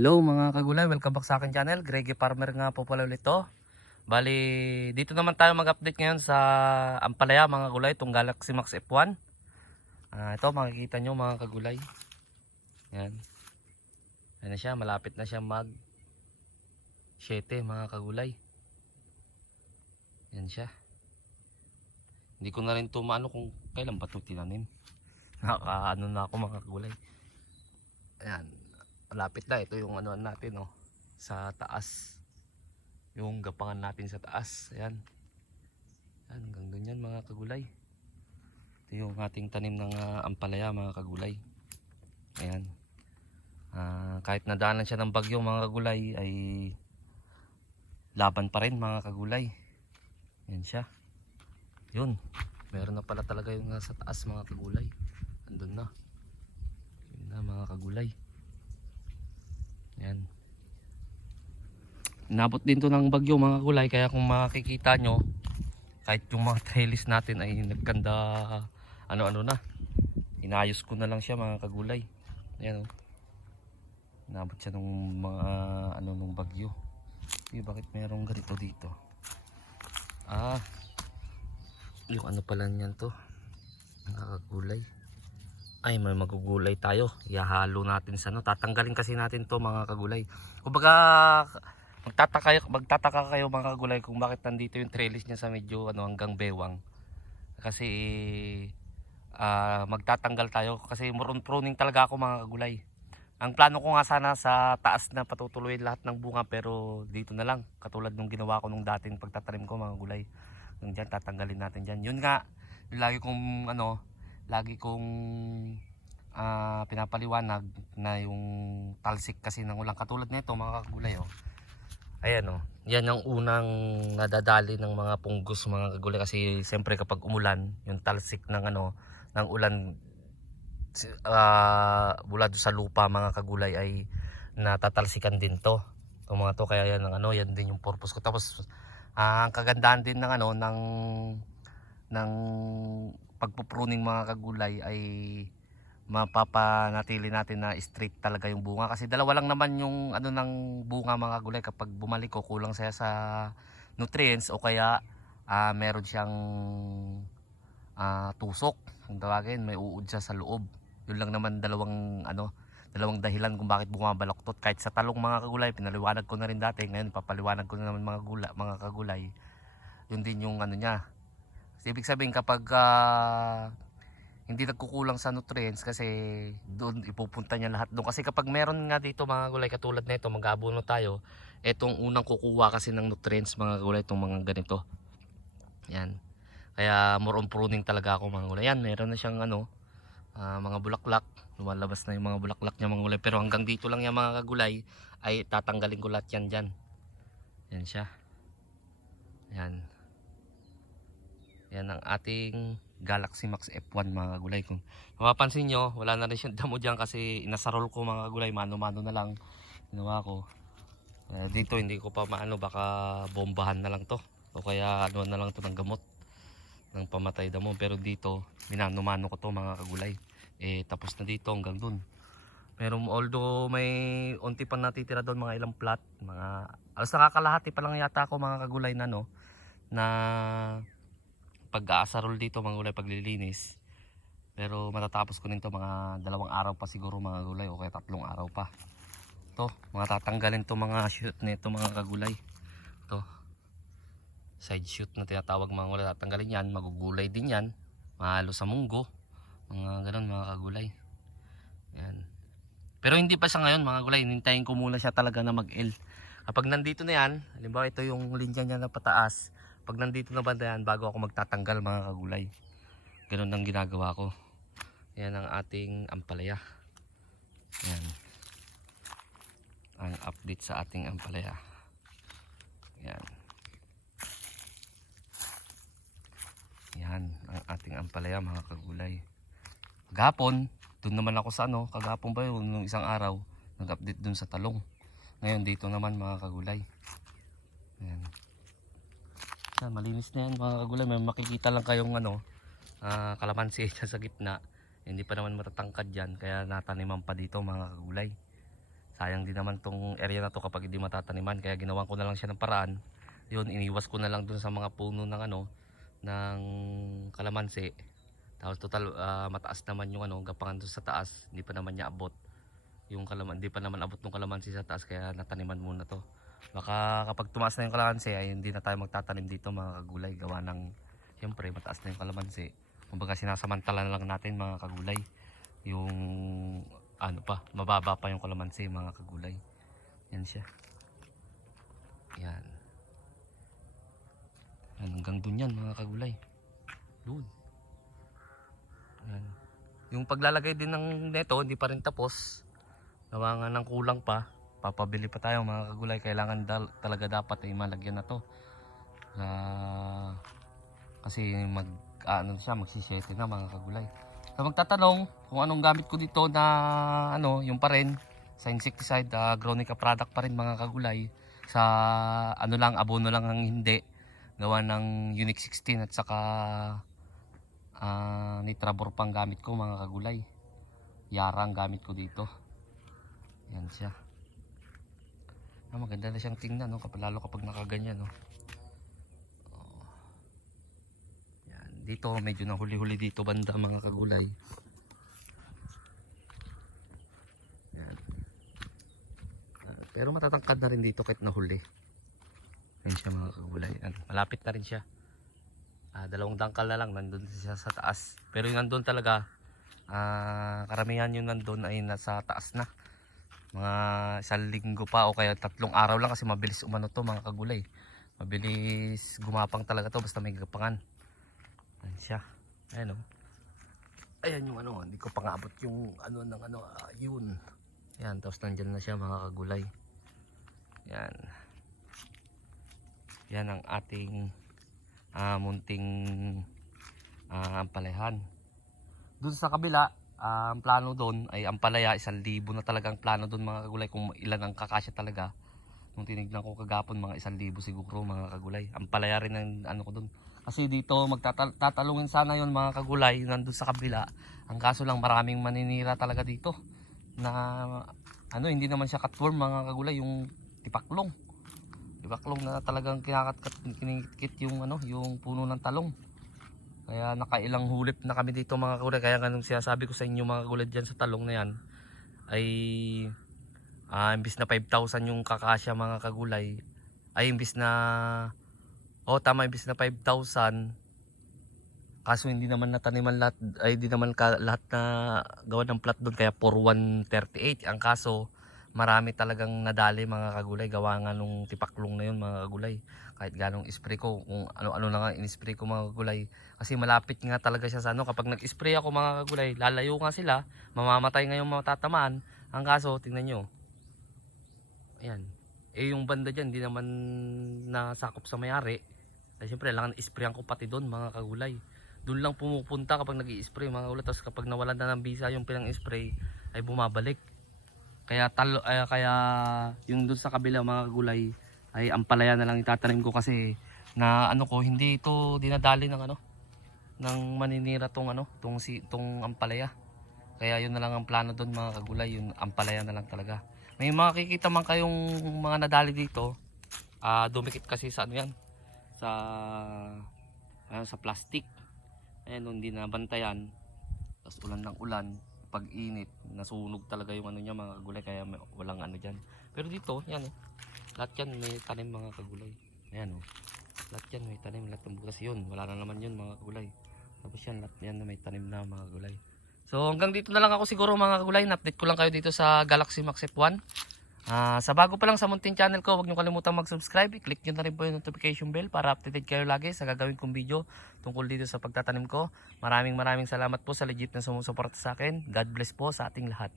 Hello mga kagulay, welcome back sa akin channel. Greggy Farmer nga po pala ulit to. Bali, dito naman tayo mag-update ngayon sa Ampalaya mga kagulay, itong Galaxy Max F1. Ah, ito makikita nyo mga kagulay. Yan. Yan na siya, malapit na siya mag 7 mga kagulay. Yan siya. Hindi ko na rin to maano kung kailan ba ito tinanim. Nakakaano na ako mga kagulay. Ayan. Malapit na. Ito yung ano natin oh. Sa taas. Yung gapangan natin sa taas. Ayan. Ayan. Hanggang doon yan mga kagulay. Ito yung ating tanim ng ah, ampalaya mga kagulay. Ayan. Ah, kahit nadaanan siya ng bagyo mga kagulay ay laban pa rin mga kagulay. Yan siya. Yun. Meron na pala talaga yung nasa taas mga kagulay. Andun na. Yun na mga kagulay. Yan. Nabot din to ng bagyo mga kagulay. Kaya kung makikita nyo, kahit yung mga trellis natin ay nagkanda ano-ano na. Inayos ko na lang siya mga kagulay. Ayan o. Nabot siya ng mga ano nung bagyo. Eh, bakit merong ganito dito? Ah, yung ano pala niyan to nakakagulay ay may magugulay tayo. Ihahalo natin sa ano tatanggalin kasi natin to mga kagulay. Kumbaga magtataka kayo, magtataka kayo mga kagulay kung bakit nandito yung trellis niya sa medyo ano hanggang bewang. Kasi ah, magtatanggal tayo. Kasi maroon pruning talaga ako mga kagulay. Ang plano ko nga sana sa taas na patutuloy lahat ng bunga pero dito na lang. Katulad nung ginawa ko nung dating pagtatanim ko mga gulay yung dyan tatanggalin natin dyan. Yun nga yung lagi kong ano lagi kong ah, pinapaliwanag na yung talsik kasi ng ulang katulad nito mga kagulay oh. ayan oh. Yan ang unang nadadali ng mga punggos mga kagulay. Kasi siyempre kapag umulan yung talsik ng ano ng ulan uh, bulado sa lupa mga kagulay ay natatalsikan din to. Itong mga to kaya yan ang ano yan din yung purpose ko. Tapos ah, ang kagandahan din ng ano ng ng pagpupruning mga kagulay ay mapapanatili natin na straight talaga yung bunga. Kasi dalawa lang naman yung ano ng bunga mga kagulay. Kapag bumalik ko kulang siya sa nutrients o kaya ah, meron siyang ah, tusok. Kung tawagin may uod siya sa loob. Yun lang naman dalawang ano dalawang dahilan kung bakit bumabaloktot. Kahit sa talong mga kagulay pinaliwanag ko na rin dati. Ngayon papaliwanag ko na naman mga gula, mga kagulay. Yun din yung ano niya so, ibig sabihin kapag ah, hindi nagkukulang sa nutrients kasi doon ipupunta niya lahat doon. Kasi kapag meron nga dito mga gulay katulad nito mag-abono tayo etong unang kukuha kasi ng nutrients mga gulay itong mga ganito. Yan. Kaya more on pruning talaga ako mga gulay. Yan meron na siyang ano ah, mga bulaklak. Lumalabas na yung mga bulaklak niya mga gulay. Pero hanggang dito lang yung mga kagulay ay tatanggalin ko lahat yan dyan. Yan siya. Yan yan ang ating Galaxy Max F1 mga kagulay kung mapapansin nyo wala na rin siyang damo dyan kasi inasarol ko mga kagulay mano mano na lang. Ginawa ko. Eh, dito hindi ko pa maano. Baka bombahan na lang to. O kaya ano na lang to ng gamot. Ng pamatay damo. Pero dito minano-mano ko to mga kagulay eh tapos na dito hanggang dun. Pero although may unti pa natitira doon mga ilang plat mga alas nakakalahati pa lang yata ako mga kagulay na no na pag-aasarol dito mga gulay paglilinis. Pero matatapos ko nito mga dalawang araw pa siguro mga gulay o kaya tatlong araw pa. To mga tatanggalin to mga shoot nito mga kagulay. To side shoot na tinatawag mga gulay. Tatanggalin yan magugulay din yan. Mahalo sa munggo mga ganun mga kagulay. Yan. Pero hindi pa siya ngayon mga gulay. Hintayin ko muna siya talaga na mag L kapag nandito na yan halimbawa ito yung linya niya na pataas pag nandito na banda yan bago ako magtatanggal mga kagulay. Ganun ang ginagawa ko. Yan ang ating ampalaya. Yan. Ang update sa ating ampalaya. Yan. Yan ang ating ampalaya mga kagulay. Kagapon doon naman ako sa ano kagapon ba yun nung isang araw nag update dun sa talong. Ngayon dito naman mga kagulay. Yan yan, malinis na yan mga kagulay. May makikita lang kayong ano, ah, kalamansi sa gitna. Hindi pa naman matatangkad yan. Kaya nataniman pa dito mga kagulay. sayang din naman tong area na to kapag hindi matataniman kaya ginawan ko na lang siya ng paraan yun iniwas ko na lang dun sa mga puno ng ano ng kalamansi tapos total ah, mataas naman yung ano gapangan dun sa taas hindi pa naman niya abot yung kalaman hindi pa naman abot ng kalamansi sa taas kaya nataniman muna to baka kapag tumaas na yung kalamansi ay hindi na tayo magtatanim dito mga kagulay. Gawa ng siyempre mataas na yung kalamansi. Kumbaga sinasamantala na lang natin mga kagulay yung ano pa mababa pa yung kalamansi mga kagulay. Yan siya. Yan. Hanggang dun yan mga kagulay. Dun yan. yung paglalagay din ng neto hindi pa rin tapos. Gawa nga ng kulang pa papabili pa tayo mga kagulay. Kailangan dal- talaga dapat ay malagyan na to. Ah, kasi mag ano siya magsisiyete na mga kagulay. So magtatanong kung anong gamit ko dito na ano yung pa rin sa insecticide uh, Gronica product pa rin mga kagulay. Sa ano lang abono lang ang hindi. Gawa ng Unique 16 at saka uh, Nitrabor pang gamit ko mga kagulay. Yara ang gamit ko dito. Yan siya ah, maganda na siyang tingnan no? lalo kapag nakaganyan no? Oh. yan. dito medyo nahuli-huli dito banda mga kagulay yan. Ah, pero matatangkad na rin dito kahit nahuli yan siya mga kagulay yan. malapit na rin siya Ah, dalawang dangkal na lang nandun siya sa taas pero yung nandun talaga ah, karamihan yung nandun ay nasa taas na mga isang linggo pa o kaya tatlong araw lang kasi mabilis umano to mga kagulay. Mabilis gumapang talaga to basta may gapangan. Ayan siya. Ayan o ayan yung ano hindi ko pangabot yung ano ng ano ah, yun. Ayan tapos nandyan na siya mga kagulay. Yan yan ang ating ah, munting ah, ampalayan dun sa kabila ang plano doon ay ang palaya isang libo na talagang plano doon mga kagulay kung ilan ang kakasya talaga. Nung tinignan ko kagapon mga isang libo siguro mga kagulay. Ang palaya rin ang ano ko doon. Kasi dito magtatalungin sana yon mga kagulay nandun sa kabila. Ang kaso lang maraming maninira talaga dito na ano hindi naman siya catworm mga kagulay yung tipaklong. Tipaklong na talagang kinakatkat kinikit yung ano yung puno ng talong kaya nakailang hulip na kami dito mga kagulay. Kaya ganun sinasabi ko sa inyo mga kagulay dyan sa talong na yan ay ah, imbis na 5,000 yung kakasya mga kagulay ay imbis na oh tama imbis na 5,000 kaso hindi naman nataniman lahat ay hindi naman ka, lahat na gawa ng plat doon kaya 4138 ang kaso marami talagang nadali mga kagulay. Gawa nga nung tipaklong na yun mga kagulay. Kahit ganong spray ko kung ano-ano na nga in-spray ko mga kagulay. Kasi malapit nga talaga siya sa ano kapag nag-spray ako mga kagulay lalayo nga sila. Mamamatay nga yung matatamaan. Ang kaso tingnan nyo. Ayan. Eh yung banda dyan hindi naman nasakop sa mayari. Ay siyempre kailangan isprayan ko pati doon mga kagulay. Doon lang pumupunta kapag nag spray mga kagulay. Tapos kapag nawalan na ng bisa yung pinang spray ay bumabalik kaya talo ay, kaya yung doon sa kabila mga kagulay ay ampalaya na lang itatanim ko kasi na ano ko hindi ito dinadali ng ano ng maninira tong ano tong si tong ampalaya kaya yun na lang ang plano doon mga kagulay yung ampalaya na lang talaga. May makikita man kayong mga nadali dito ah dumikit kasi sa ano yan sa ayun, sa plastic. Ayun hindi na bantayan. Tapos ulan ng ulan pag init nasunog talaga yung ano niya mga kagulay kaya may, walang ano dyan. Pero dito yan oh lahat yan may tanim mga kagulay. Ayan oh. Lahat yan may tanim lahat ng butas yun. Wala na naman yun mga kagulay. Tapos yan lahat yan na may tanim na mga kagulay so hanggang dito na lang ako siguro mga kagulay. Na-update ko lang kayo dito sa Galaxy Max F1 Ah, sa bago pa lang sa Muntin channel ko, huwag niyo kalimutang mag-subscribe. I-click niyo na rin po yung notification bell para updated kayo lagi sa gagawin kong video tungkol dito sa pagtatanim ko. Maraming maraming salamat po sa legit na sumusuporta sa akin. God bless po sa ating lahat.